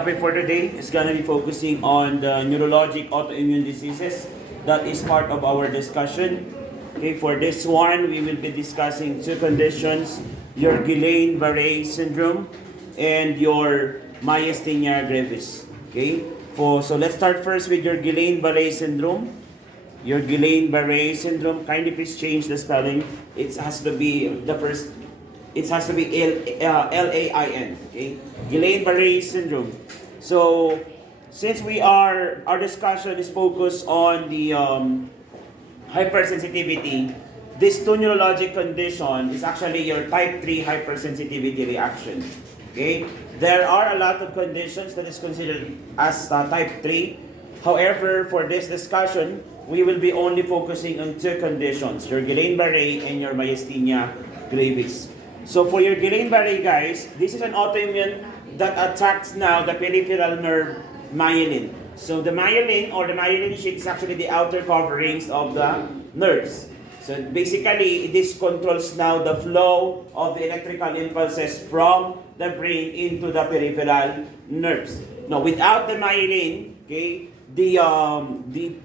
topic for today is going to be focusing on the neurologic autoimmune diseases. That is part of our discussion. Okay, for this one, we will be discussing two conditions, your Guillain Barre syndrome and your myasthenia gravis. Okay, so let's start first with your Guillain Barre syndrome. Your Guillain Barre syndrome, kindly please change the spelling. It has to be L-A-I-N, okay? Guillain Barre syndrome. So, since our discussion is focused on the hypersensitivity, this two neurologic condition is actually your type 3 hypersensitivity reaction. Okay? There are a lot of conditions that is considered as type 3. However, for this discussion, we will be only focusing on two conditions, your Guillain Barre and your myasthenia gravis. So for your Guillain Barre, guys, this is an autoimmune that attacks now the peripheral nerve myelin. So the myelin or the myelin sheath is actually the outer coverings of the nerves. So basically, this controls now the flow of the electrical impulses from the brain into the peripheral nerves. Now, without the myelin, okay, the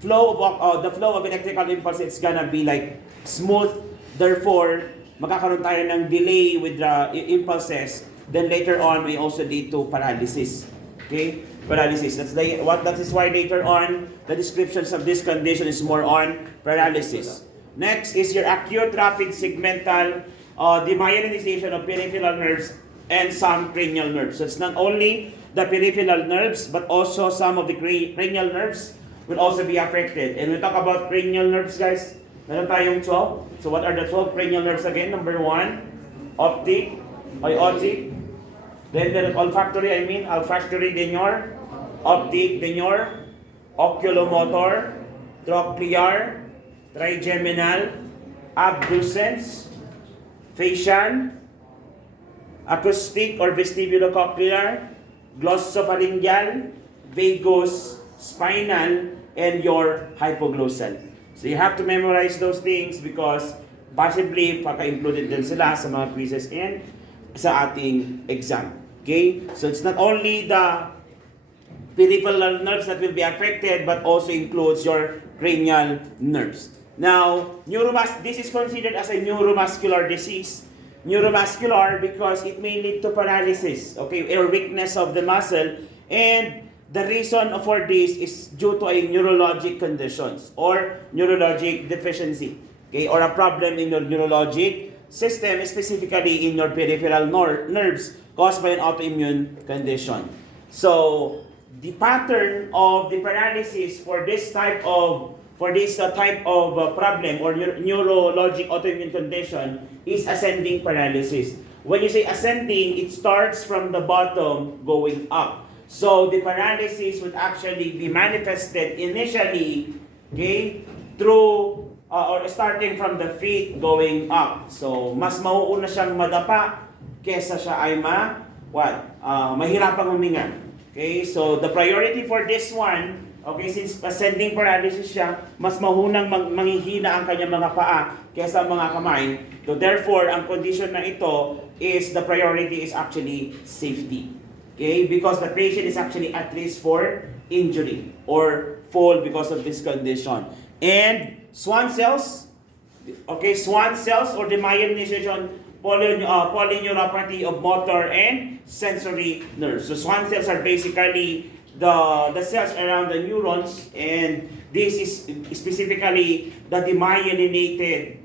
flow of electrical impulses is gonna be like smooth. Therefore, magkakaroon tayo ng delay with the impulses. Then later on, may also lead to paralysis. Okay? Paralysis. That is why later on, the descriptions of this condition is more on paralysis. Next is your acute rapid segmental demyelinization of peripheral nerves and some cranial nerves. So it's not only the peripheral nerves, but also some of the cranial nerves will also be affected. And we talk about cranial nerves, guys. Meron tayong 12. So what are the 12 cranial nerves again? Number 1, optic, iotic. Then the olfactory, olfactory, then your optic, then your oculomotor, trochlear, trigeminal, abducens, facial, acoustic or vestibulocochlear, glossopharyngeal, vagus, spinal, and your hypoglossal. So you have to memorize those things because possibly paka-included din sila sa mga quizzes and sa ating exam. Okay? So it's not only the peripheral nerves that will be affected but also includes your cranial nerves. Now, this is considered as a neuromuscular disease. Neuromuscular because it may lead to paralysis, okay, or weakness of the muscle, and the reason for this is due to a neurologic conditions or neurologic deficiency, okay, or a problem in your neurologic system, specifically in your peripheral nerves caused by an autoimmune condition. So, the pattern of the paralysis for this type of problem or neurologic autoimmune condition is ascending paralysis. When you say ascending, it starts from the bottom going up. So the paralysis would actually be manifested initially, okay, through or starting from the feet going up. So mas mauuna siyang madapa kesa siya ay mahirapang huminga. Okay, so the priority for this one, okay, since ascending paralysis siya, mas mahunang manghihina ang kanyang mga paa kesa mga kamay. So therefore, ang condition na ito is the priority is actually safety. Okay, because the patient is actually at risk for injury or fall because of this condition. And Schwann cells, okay, Schwann cells or demyelinization polyneuropathy of motor and sensory nerves. So Schwann cells are basically the cells around the neurons, and this is specifically the demyelinated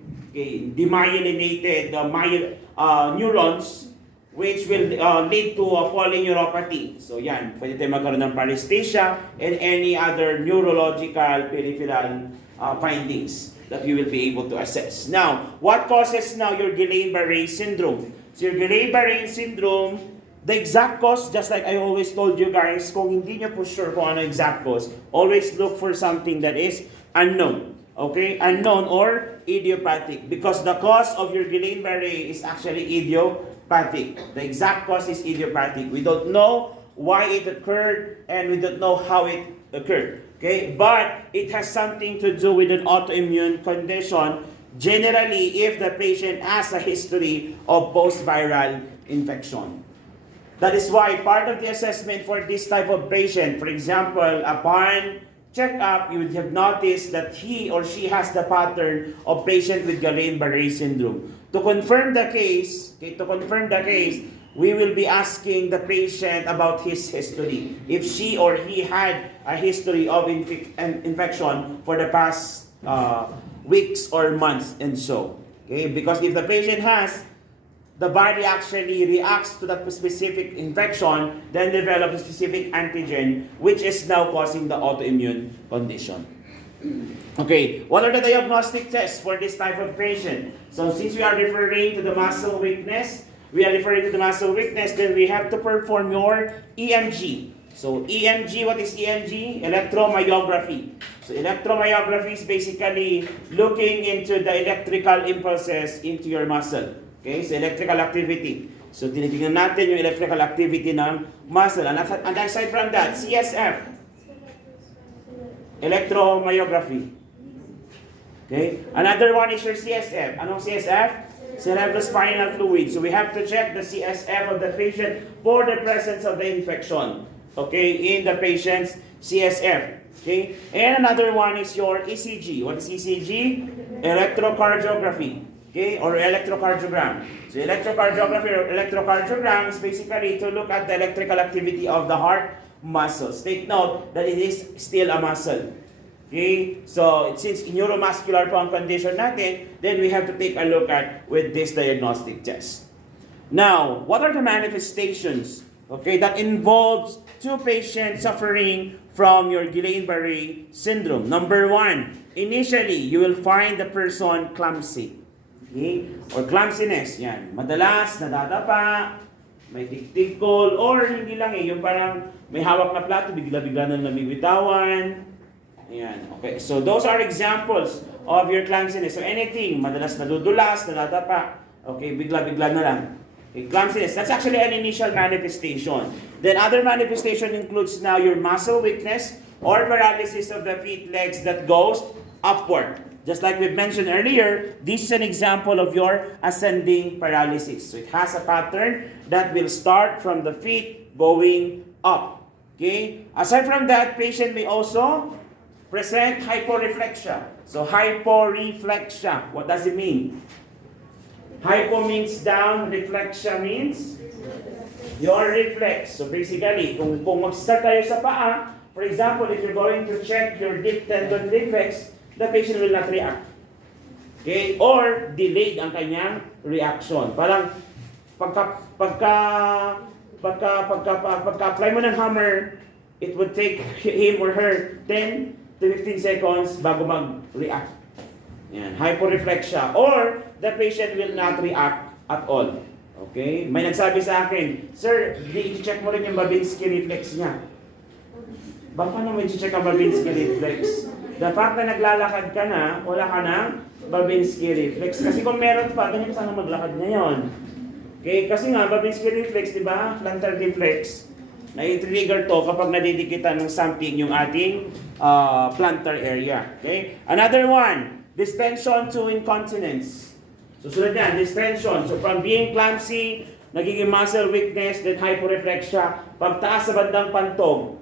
neurons, which will lead to a polyneuropathy. So yan, pwede tayo magkaroon ng paresthesia and any other neurological peripheral findings that we will be able to assess. Now, what causes now your Guillain Barre syndrome? So your Guillain Barre syndrome, the exact cause, just like I always told you guys, kung hindi nyo po sure kung ano exact cause, always look for something that is unknown. Okay? Unknown or idiopathic. Because the cause of your Guillain Barre is actually idiopathic. The exact cause is idiopathic. We don't know why it occurred and we don't know how it occurred. Okay? But it has something to do with an autoimmune condition, generally if the patient has a history of post-viral infection. That is why part of the assessment for this type of patient, for example, upon check-up, you would have noticed that he or she has the pattern of patient with Guillian Barre syndrome. To confirm the case, we will be asking the patient about his history. If she or he had a history of infection for the past weeks or months and so. Okay? Because if the patient has, the body actually reacts to that specific infection, then develops a specific antigen, which is now causing the autoimmune condition. Okay, what are the diagnostic tests for this type of patient? So since we are referring to the muscle weakness, then we have to perform your EMG. So EMG, what is EMG? Electromyography. So electromyography is basically looking into the electrical impulses into your muscle. Okay, so electrical activity. So tinitingnan natin yung electrical activity ng muscle. And aside from that, CSF. Electromyography. Okay, another one is your CSF. Anong CSF? Cerebrospinal fluid. So we have to check the CSF of the patient for the presence of the infection. Okay, in the patient's CSF. Okay, and another one is your ECG. What is ECG? Electrocardiography. Okay, or electrocardiogram. So electrocardiography or electrocardiogram is basically to look at the electrical activity of the heart muscles. Take note that it is still a muscle. Okay, so since neuromuscular po ang condition natin, then we have to take a look at with this diagnostic test. Now, what are the manifestations? Okay, that involves two patients suffering from your Guillain-Barre syndrome. Number one, initially, you will find the person clumsy. Okay? Or clumsiness, yan. Madalas, nadadapa, may tiktikol, or hindi lang yung parang may hawak na plato, bigla-bigla na nabibitawan. Ayan, okay. So those are examples of your clumsiness. So anything, madalas nadudulas, nadadapa, okay, bigla-bigla na lang. Okay, clumsiness, that's actually an initial manifestation. Then other manifestation includes now your muscle weakness or paralysis of the feet, legs that goes upward. Just like we mentioned earlier, this is an example of your ascending paralysis. So it has a pattern that will start from the feet going up. Okay? Aside from that, patient may also present hyporeflexia. So hyporeflexia, what does it mean? Hypo means down, reflexia means your reflex. So basically, kung mag-start tayo sa paa, for example, if you're going to check your deep tendon reflex, the patient will not react. Okay? Or delayed ang kanyang reaction. Parang pagka-apply mo ng hammer, it would take him or her 10 to 15 seconds bago mag-react. Yan, hyporeflexia. Or the patient will not react at all. Okay? May nagsabi sa akin, "Sir, i-check mo rin yung Babinski reflex niya." Baka naman i-check ang Babinski reflex. The fact na naglalakad ka na, wala ka ng Babinski reflex. Kasi kung meron pa, ganyan sana maglakad ngayon. Okay? Kasi nga, Babinski reflex, di ba? Plantar reflex. Na-trigger to kapag nadidikitan ng something yung ating plantar area. Okay? Another one, distension to incontinence. Susunod yan, distension. So from being clumsy, nagiging muscle weakness, then hyporeflexia, pagtaas sa bandang pantog.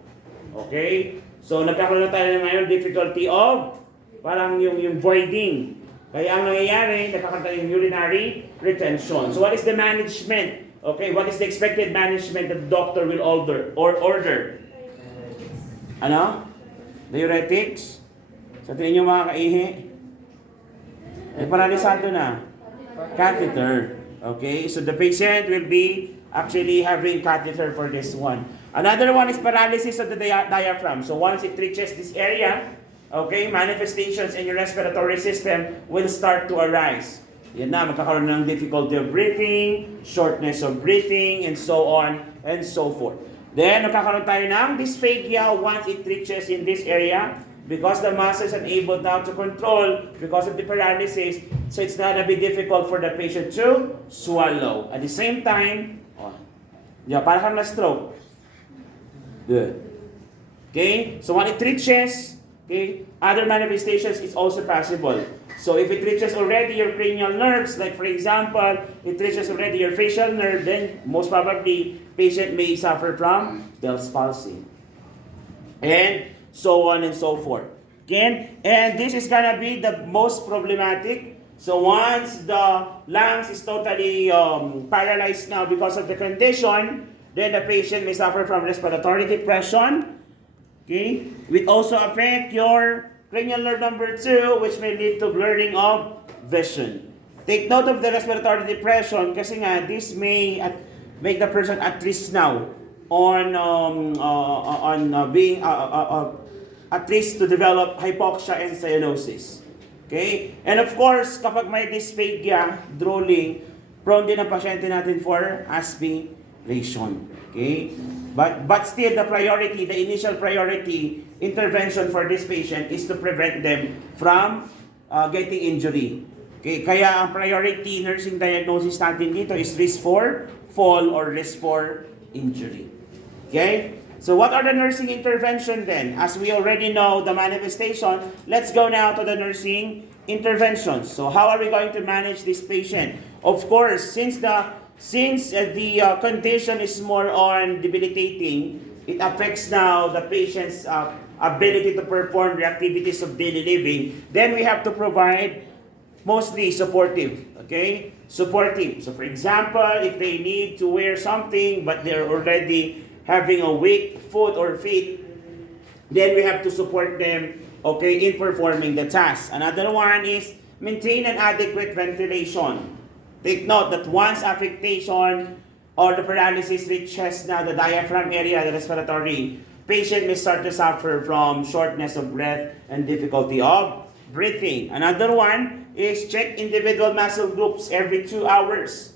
Okay? So, nagkakaroon na tayo ngayon difficulty of parang yung voiding. Kaya ang nangyayari, nagkakaroon tayo yung urinary retention. So, what is the management? Okay, what is the expected management that the doctor will order? Ano? Diuretics? Sa tingin nyo mga kaihi? Paralisado na. Catheter. Okay, so the patient will be actually having catheter for this one. Another one is paralysis of the diaphragm. So once it reaches this area, okay, manifestations in your respiratory system will start to arise. Yan na, magkakaroon ng difficulty of breathing, shortness of breathing, and so on and so forth. Then, magkakaroon tayo ng dysphagia once it reaches in this area because the muscles are unable now to control because of the paralysis. So it's gonna be difficult for the patient to swallow. At the same time, parang na stroke. Good. Okay? So when it reaches, okay, other manifestations is also possible. So if it reaches already your cranial nerves, like for example, it reaches already your facial nerve, then most probably patient may suffer from Bell's palsy. And so on and so forth. Okay? And this is gonna be the most problematic. So once the lungs is totally paralyzed now because of the condition, then the patient may suffer from respiratory depression. Okay? It also affect your cranial nerve number 2, which may lead to blurring of vision. Take note of the respiratory depression kasi nga this may make the person at risk now on being at risk to develop hypoxia and cyanosis. Okay? And of course, kapag may dysphagia, drooling, prone din ang pasyente natin for aspiration. Okay? But still, the initial priority intervention for this patient is to prevent them from getting injury. Okay? Kaya ang priority nursing diagnosis natin dito is risk for fall or risk for injury. Okay? So what are the nursing intervention then? As we already know the manifestation, let's go now to the nursing interventions. So how are we going to manage this patient? Of course, since the condition is more on debilitating, it affects now the patient's ability to perform the activities of daily living, then we have to provide mostly supportive. Okay? Supportive. So for example, if they need to wear something but they're already having a weak foot or feet, then we have to support them, okay, in performing the task. Another one is maintain an adequate ventilation. Take note that once affectation or the paralysis reaches now the diaphragm area, the respiratory, patient may start to suffer from shortness of breath and difficulty of breathing. Another one is check individual muscle groups every 2 hours.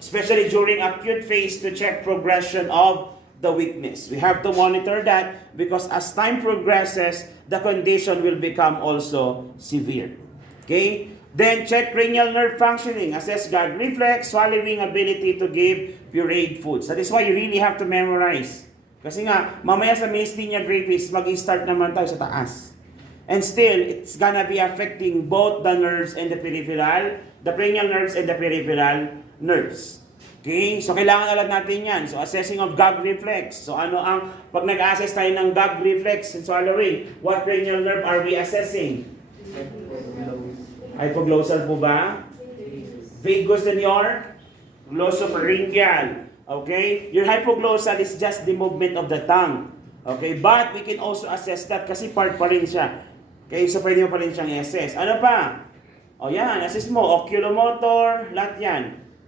Especially during acute phase to check progression of the weakness. We have to monitor that because as time progresses, the condition will become also severe. Okay? Then check cranial nerve functioning, assess gag reflex, swallowing ability to give pureed foods. That is why you really have to memorize. Kasi nga, mamaya sa myasthenia gravis, mag-start naman tayo sa taas. And still, it's gonna be affecting both the nerves and the cranial nerves and the peripheral nerves. Okay? So, kailangan alam natin yan. So, assessing of gag reflex. So, pag nag-assess tayo ng gag reflex and swallowing, what cranial nerve are we assessing? Hypoglossal po ba? Vagus and your glossopharyngeal. Okay? Your hypoglossal is just the movement of the tongue. Okay? But, we can also assess that kasi part pa rin siya. Okay? So, pwede mo pa rin siyang i-assess. Ano pa? O yan, assess mo. Oculomotor, lahat yan.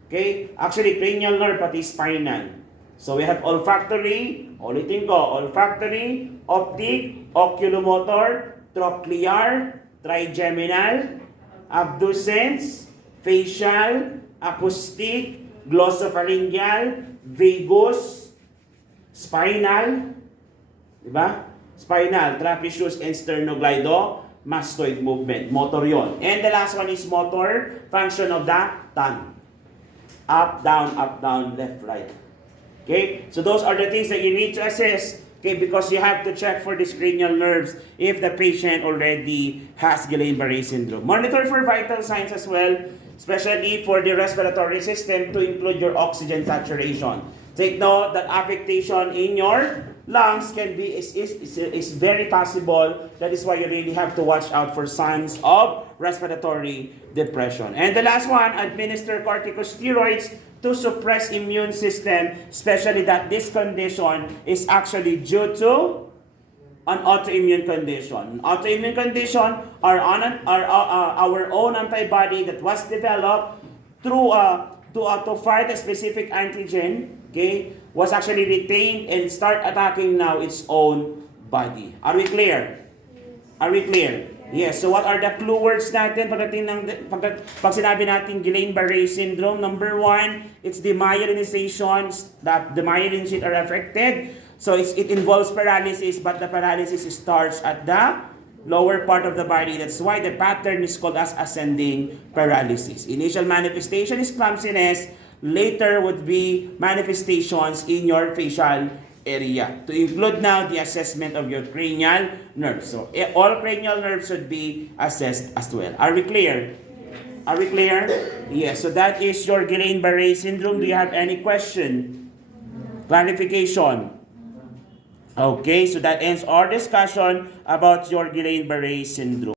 Okay? Actually, cranial nerve pati spinal. So, we have olfactory, ulitin ko, olfactory, optic, oculomotor, trochlear, trigeminal, abducens, facial, acoustic, glossopharyngeal, vagus, spinal, diba? Spinal, trapezius, and sternocleidomastoid movement. Motor yon. And the last one is motor function of the tongue. Up, down, left, right. Okay? So those are the things that you need to assess. Okay? Because you have to check for these cranial nerves if the patient already has Guillain Barre syndrome. Monitor for vital signs as well, especially for the respiratory system to include your oxygen saturation. Take note that affectation in your lungs can be is very possible. That is why you really have to watch out for signs of respiratory depression. And the last one, administer corticosteroids to suppress immune system, especially that this condition is actually due to an autoimmune condition. Autoimmune condition are our own antibody that was developed through to fight a specific antigen, okay, was actually retained and start attacking now its own body. Are we clear? Are we clear? Yes. So what are the clue words natin pag sinabi natin Guillain Barre syndrome? Number 1, it's the myelinizations, that the myelin sheath are affected. So it involves paralysis, but the paralysis starts at the lower part of the body. That's why the pattern is called as ascending paralysis. Initial manifestation is clumsiness. Later would be manifestations in your facial area. To include now the assessment of your cranial nerves. So all cranial nerves should be assessed as well. Are we clear? Are we clear? Yes. So that is your Guillain Barre syndrome. Do you have any question? Clarification. Okay, so that ends our discussion about your Guillain-Barre syndrome.